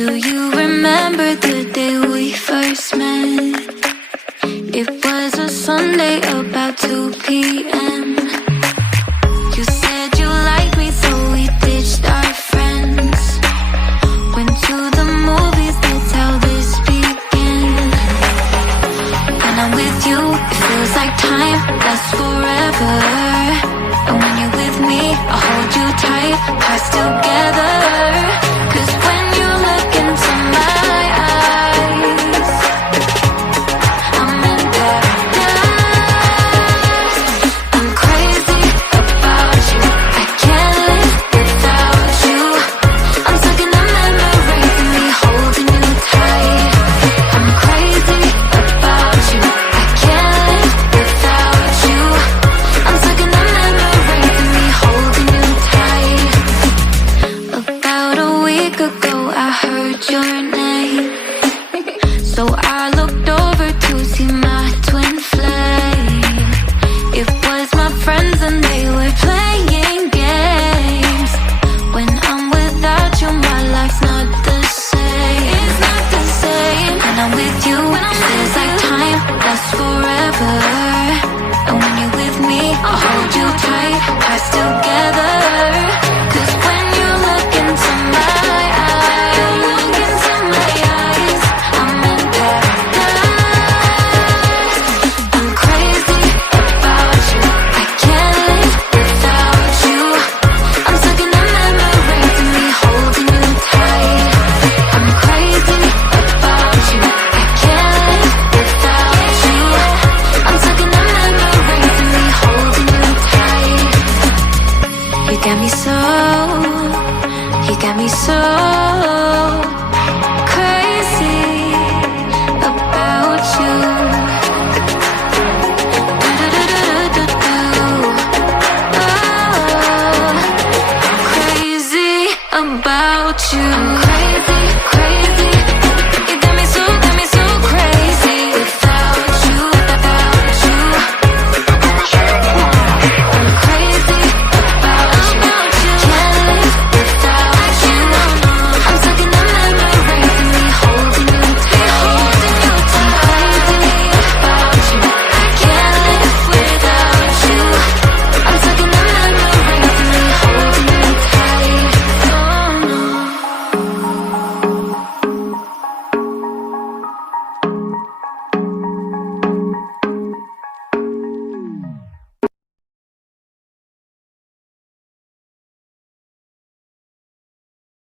Do you remember the day we first met? It was a Sunday about 2 p.m. You said you liked me, so we ditched our friends. Went to the movies, that's how this began. When I'm with you, it feels like time lasts forever. And when you're with me, I hold hearts together. 'Cause when you look into my eyes, I'm in paradise. I'm crazy about you, I can't live without you. I'm stuck in the memories of me holding you tight. I'm crazy about you, I can't live without you. I'm stuck in the memories of me holding you tight. About a week ago I heard your name, so I looked over to see my twin flame. It was my friends and they were playing games. When I'm without you, my life's not the same. It's not the same. When I'm with you, feels like time lasts forever. And when you're with me, I'll hold you tight, hearts together. 'Cause when you look into my eyes, I'm in paradise. I'm crazy about you, I can't live without you. I'm stuck in the memories of me holding you tight. I'm crazy about you, I can't live without you. I'm stuck in the memories of me holding you tight. You got me so, you got me so crazy about you. Oh, crazy about you.